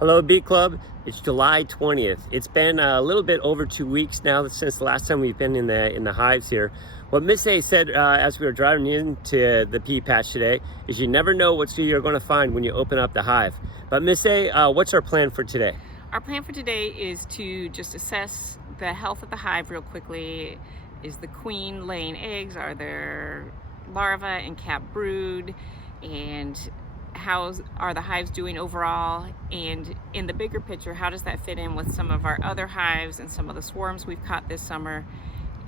Hello Bee Club, it's July 20th. It's been a little bit over 2 weeks now since the last time we've been in the hives here. What Miss A said as we were driving into the pea patch today is you never know what you're going to find when you open up the hive. But Miss A, what's our plan for today? Our plan for today is to just assess the health of the hive real quickly. Is the queen laying eggs? Are there larvae and capped brood? And how are the hives doing overall? And in the bigger picture, how does that fit in with some of our other hives and some of the swarms we've caught this summer?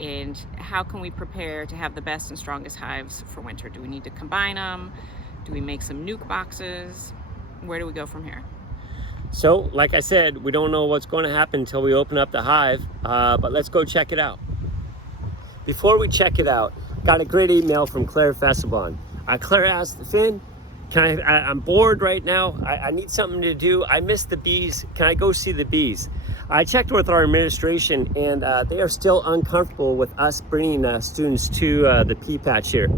And how can we prepare to have the best and strongest hives for winter? Do we need to combine them? Do we make some nuke boxes? Where do we go from here? So, like I said, we don't know what's going to happen until we open up the hive, but let's go check it out. Before we check it out, got a great email from Claire Fesselbon. Claire asked, Finn, I'm bored right now. I need something to do. I miss the bees. Can I go see the bees? I checked with our administration and they are still uncomfortable with us bringing students to the pea patch here.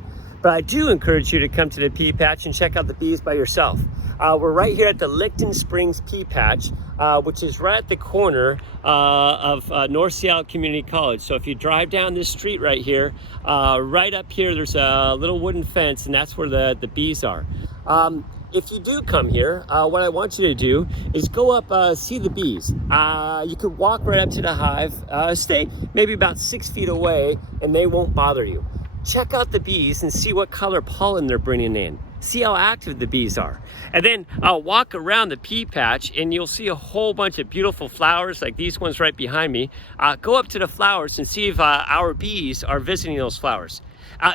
But I do encourage you to come to the pea patch and check out the bees by yourself. We're right here at the Licton Springs Pea Patch, which is right at the corner of North Seattle Community College. So if you drive down this street right here, right up here, there's a little wooden fence, and that's where the bees are. If you do come here, what I want you to do is go up, see the bees. You can walk right up to the hive, stay maybe about 6 feet away, and they won't bother you. Check out the bees and see what color pollen they're bringing in. See how active the bees are. And then walk around the pea patch and you'll see a whole bunch of beautiful flowers like these ones right behind me. Go up to the flowers and see if our bees are visiting those flowers.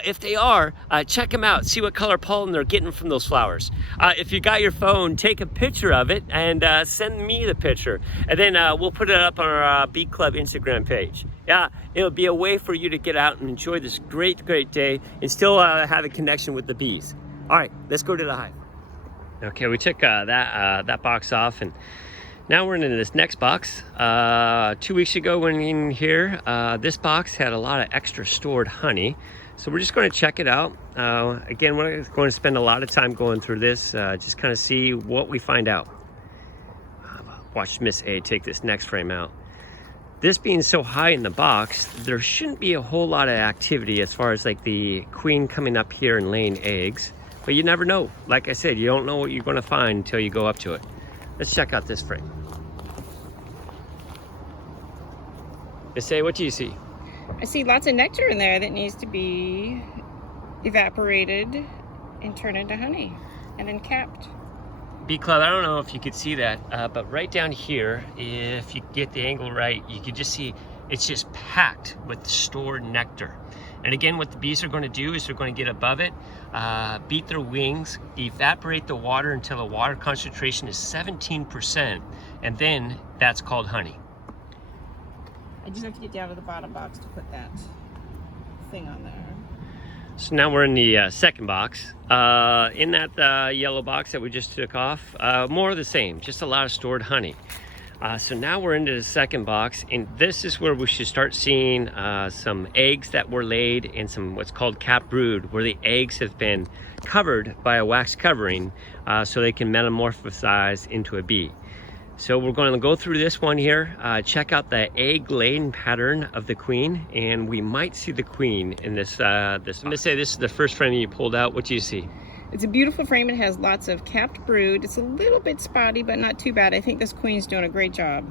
If they are, check them out. See what color pollen they're getting from those flowers. If you got your phone, take a picture of it and send me the picture. And then we'll put it up on our Bee Club Instagram page. Yeah, it'll be a way for you to get out and enjoy this great day and still have a connection with the bees. All right, let's go to the hive. Okay, we took that box off and now we're into this next box. 2 weeks ago when in here, this box had a lot of extra stored honey. So we're just going to check it out. Again, we're going to spend a lot of time going through this, just kind of see what we find out. Watch Miss A take this next frame out. This being so high in the box, there shouldn't be a whole lot of activity as far as like the queen coming up here and laying eggs. But you never know. Like I said, you don't know what you're going to find until you go up to it. Let's check out this frame. Miss A, what do you see? I see lots of nectar in there that needs to be evaporated and turned into honey and then capped. Bee Club, I don't know if you could see that, but right down here, if you get the angle right, you could just see it's just packed with stored nectar. And again, what the bees are going to do is they're going to get above it, beat their wings, evaporate the water until the water concentration is 17%, and then that's called honey. I just have to get down to the bottom box to put that thing on there. So now we're in the second box. In that yellow box that we just took off, more of the same, just a lot of stored honey. So now we're into the second box, and this is where we should start seeing some eggs that were laid and some what's called capped brood, where the eggs have been covered by a wax covering so they can metamorphosize into a bee. So we're going to go through this one here, check out the egg laying pattern of the queen, and we might see the queen in this. I'm going to say this is the first frame you pulled out. What do you see? It's a beautiful frame. It has lots of capped brood. It's a little bit spotty, but not too bad. I think this queen's doing a great job.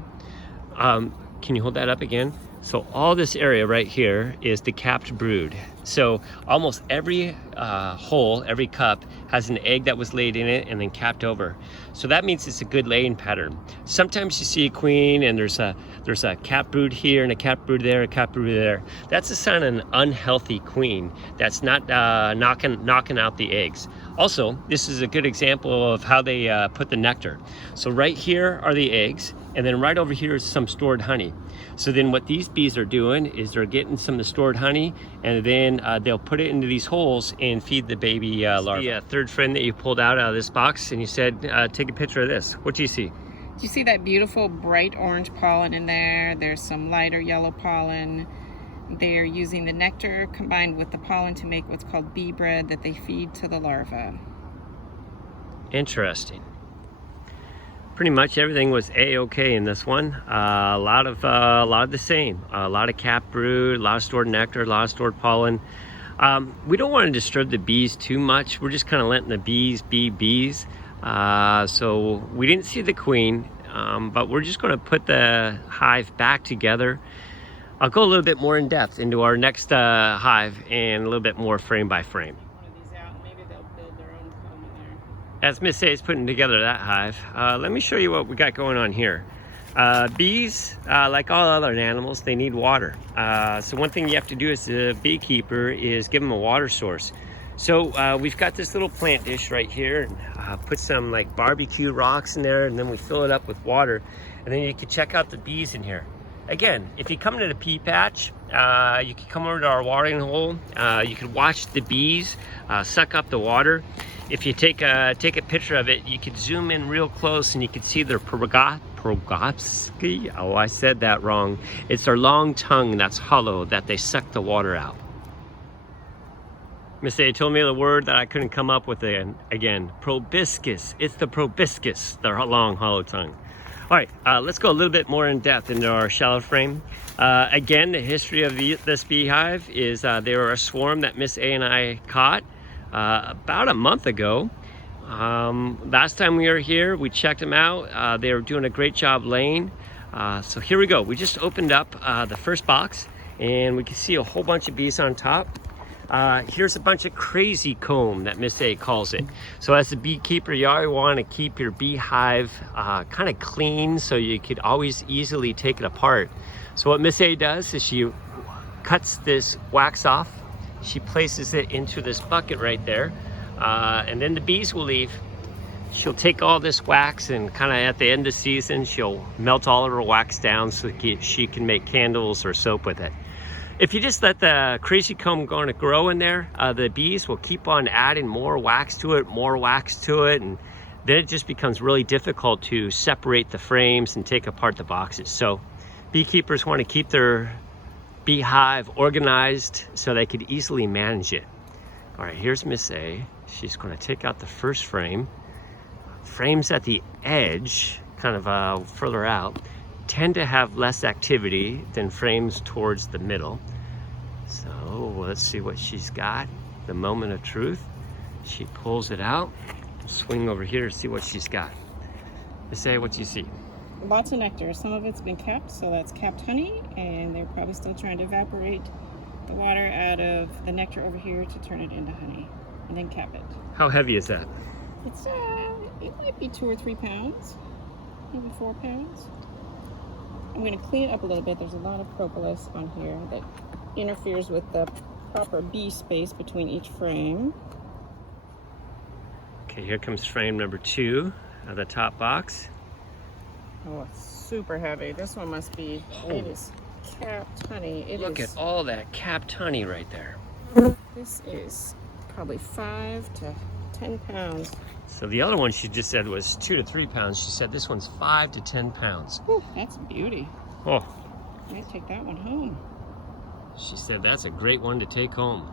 Can you hold that up again? So all this area right here is the capped brood. So almost every hole, every cup has an egg that was laid in it and then capped over. So that means it's a good laying pattern. Sometimes you see a queen and there's a capped brood here and a capped brood there, a capped brood there. That's a sign of an unhealthy queen that's not knocking out the eggs. Also, this is a good example of how they put the nectar. So right here are the eggs, and then right over here is some stored honey. So then what these bees are doing is they're getting some of the stored honey, and then they'll put it into these holes and feed the baby larvae. The third frame that you pulled out of this box, and you said, take a picture of this. What do you see? Do you see that beautiful bright orange pollen in there? There's some lighter yellow pollen. They're using the nectar combined with the pollen to make what's called bee bread that they feed to the larvae. Interesting. Pretty much everything was a-okay in this one. A lot of the same. A lot of cap brood, a lot of stored nectar, a lot of stored pollen. We don't want to disturb the bees too much. We're just kind of letting the bees be bees. So we didn't see the queen, but we're just going to put the hive back together. I'll go a little bit more in depth into our next hive and a little bit more frame by frame. One of these out, maybe they'll build their own comb in there. As Miss A is putting together that hive, let me show you what we got going on here. Bees, like all other animals, they need water. So one thing you have to do as a beekeeper is give them a water source. So we've got this little plant dish right here, and put some like barbecue rocks in there, and then we fill it up with water. And then you can check out the bees in here. Again, if you come into the pea patch, you can come over to our watering hole. You can watch the bees suck up the water. If you take a picture of it, you could zoom in real close and you can see their proboscis. Oh, I said that wrong. It's their long tongue that's hollow that they suck the water out. Miss A told me the word that I couldn't come up with again. Proboscis. It's the proboscis, their long hollow tongue. All right, let's go a little bit more in depth into our shallow frame. Again, the history of this beehive is they were a swarm that Miss A and I caught about a month ago. Last time we were here, we checked them out. They were doing a great job laying. So here we go. We just opened up the first box and we can see a whole bunch of bees on top. Here's a bunch of crazy comb that Miss A calls it. So as a beekeeper, you always want to keep your beehive kind of clean so you could always easily take it apart. So what Miss A does is she cuts this wax off. She places it into this bucket right there. And then the bees will leave. She'll take all this wax and kind of at the end of season, she'll melt all of her wax down so she can make candles or soap with it. If you just let the crazy comb grow in there, the bees will keep on adding more wax to it, and then it just becomes really difficult to separate the frames and take apart the boxes. So beekeepers want to keep their beehive organized so they could easily manage it. All right, here's Miss A. She's going to take out the first frame. Frames at the edge, kind of further out, tend to have less activity than frames towards the middle. So let's see what she's got. The moment of truth. She pulls it out. Swing over here to see what she's got. Miss A, what do you see? Lots of nectar. Some of it's been capped, so that's capped honey, and they're probably still trying to evaporate the water out of the nectar over here to turn it into honey, and then cap it. How heavy is that? It's it might be 2 or 3 pounds, maybe 4 pounds. I'm going to clean it up a little bit. There's a lot of propolis on here that interferes with the proper bee space between each frame. Okay, here comes frame number 2 of the top box. Oh, it's super heavy. This one must be, it is capped honey. Look at all that capped honey right there. This is probably 5 to 10 pounds. So the other one she just said was 2 to 3 pounds. She said this one's 5 to 10 pounds. Whew, that's a beauty. Oh. I might take that one home. She said that's a great one to take home.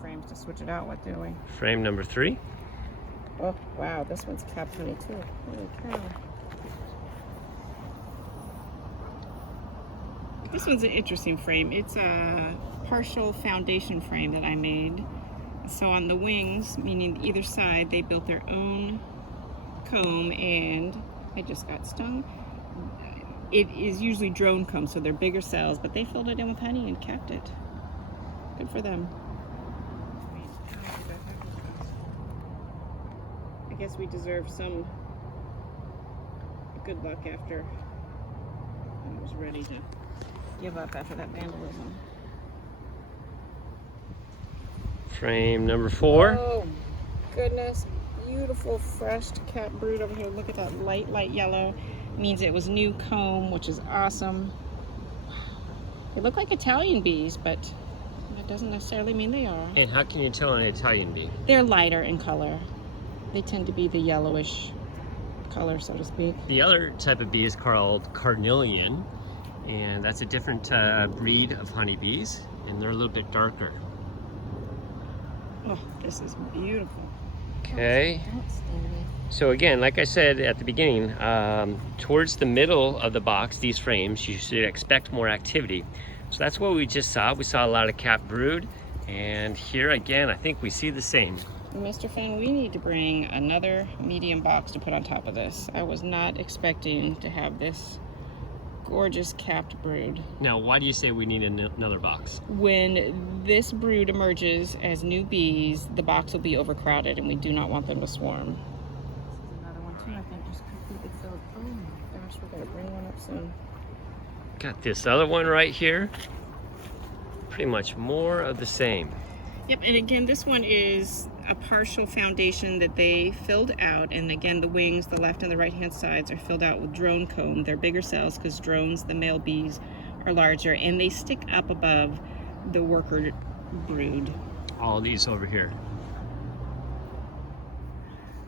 Frames to switch it out with, do we? Frame number 3. Oh, wow, this one's capped honey too. Holy cow. This one's an interesting frame. It's a partial foundation frame that I made. So on the wings, meaning either side, they built their own comb, and I just got stung. It is usually drone comb, so they're bigger cells, but they filled it in with honey and kept it. Good for them. I guess we deserve some good luck after I was ready to give up after that vandalism. Frame number 4. Oh goodness, beautiful fresh capped brood over here. Look at that light yellow. Means it was new comb, which is awesome. They look like Italian bees, but that doesn't necessarily mean they are. And how can you tell an Italian bee? They're lighter in color. They tend to be the yellowish color, so to speak. The other type of bee is called carnelian, and that's a different breed of honeybees, and they're a little bit darker. Oh, this is beautiful. Okay. Don't stand me. So again, like I said at the beginning, towards the middle of the box, these frames, you should expect more activity. So that's what we just saw. We saw a lot of capped brood, and here again, I think we see the same. Mr. Finn, we need to bring another medium box to put on top of this. I was not expecting to have this gorgeous capped brood. Now, why do you say we need another box? When this brood emerges as new bees, the box will be overcrowded and we do not want them to swarm. This is another one too, I think, just completely filled. Oh my gosh, we're gonna bring one up soon. Got this other one right here. Pretty much more of the same. Yep, and again, this one is a partial foundation that they filled out, and again, the wings, the left and the right hand sides, are filled out with drone comb. They're bigger cells because drones, the male bees, are larger, and they stick up above the worker brood. All these over here.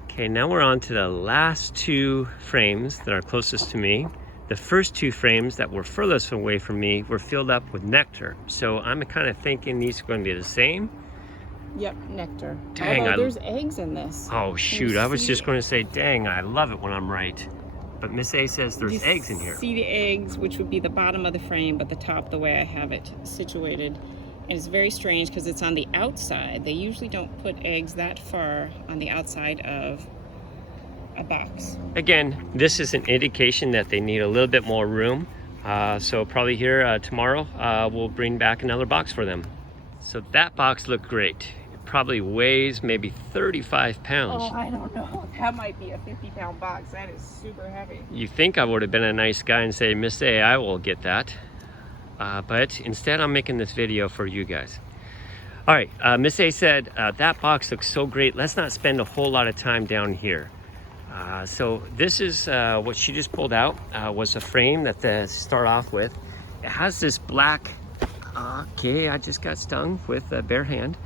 Okay, now we're on to the last two frames that are closest to me. The first two frames that were furthest away from me were filled up with nectar. So I'm kind of thinking these are going to be the same. Yep, nectar. Dang, although there's eggs in this. Oh shoot, I was just going to say, dang, I love it when I'm right. But Miss A says there's eggs in here. See the eggs, which would be the bottom of the frame, but the top the way I have it situated. And it's very strange because it's on the outside. They usually don't put eggs that far on the outside of a box. Again, this is an indication that they need a little bit more room. So probably here tomorrow, we'll bring back another box for them. So that box looked great. Probably weighs maybe 35 pounds. Oh, I don't know. That might be a 50-pound box. That is super heavy. You think I would have been a nice guy and say, Miss A, I will get that. But instead, I'm making this video for you guys. All right, Miss A said, that box looks so great. Let's not spend a whole lot of time down here. So this is what she just pulled out, was a frame that to start off with. It has this black, okay, I just got stung with a bare hand.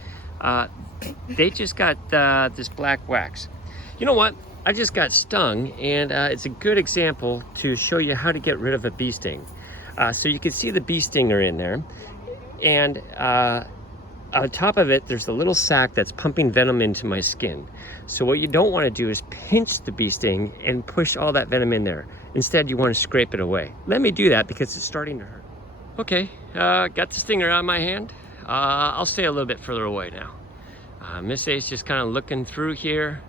They just got this black wax. You know what? I just got stung, and it's a good example to show you how to get rid of a bee sting. So you can see the bee stinger in there, and on top of it, there's a little sac that's pumping venom into my skin. So what you don't want to do is pinch the bee sting and push all that venom in there. Instead, you want to scrape it away. Let me do that because it's starting to hurt. Okay, got the stinger out of my hand. I'll stay a little bit further away now. Miss A's just kind of looking through here,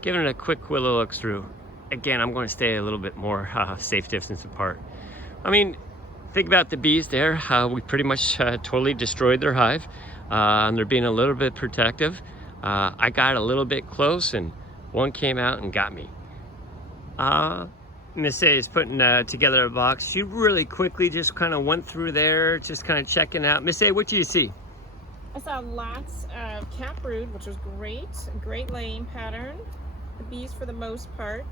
giving it a quick little look through. Again, I'm going to stay a little bit more safe distance apart. I mean, think about the bees there. We pretty much totally destroyed their hive. And they're being a little bit protective. I got a little bit close and one came out and got me. Miss A is putting together a box. She really quickly just kind of went through there, just kind of checking out. Miss A, what do you see? I saw lots of cap brood, which was great. Great laying pattern. The bees, for the most part,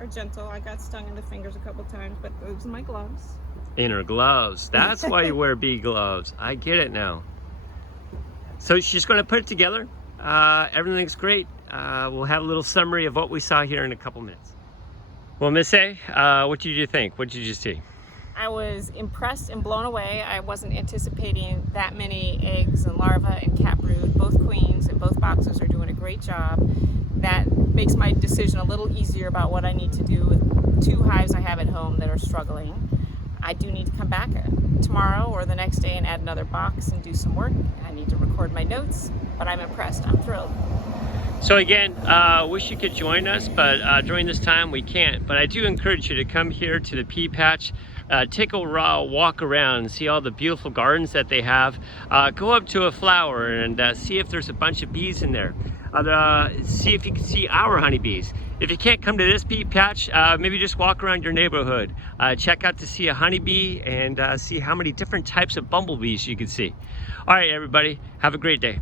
are gentle. I got stung in the fingers a couple times, but those are my gloves. In her gloves. That's why you wear bee gloves. I get it now. So she's going to put it together. Everything's great. We'll have a little summary of what we saw here in a couple minutes. Well, Miss A, what did you think? What did you see? I was impressed and blown away. I wasn't anticipating that many eggs and larvae and cap brood. Both queens and both boxes are doing a great job. That makes my decision a little easier about what I need to do with two hives I have at home that are struggling. I do need to come back tomorrow or the next day and add another box and do some work. I need to record my notes, but I'm impressed. I'm thrilled. So again, wish you could join us, but during this time we can't. But I do encourage you to come here to the pea patch, take a raw walk around and see all the beautiful gardens that they have. Go up to a flower and see if there's a bunch of bees in there. See if you can see our honeybees. If you can't come to this pea patch, maybe just walk around your neighborhood. Check out to see a honeybee and see how many different types of bumblebees you can see. All right, everybody, have a great day.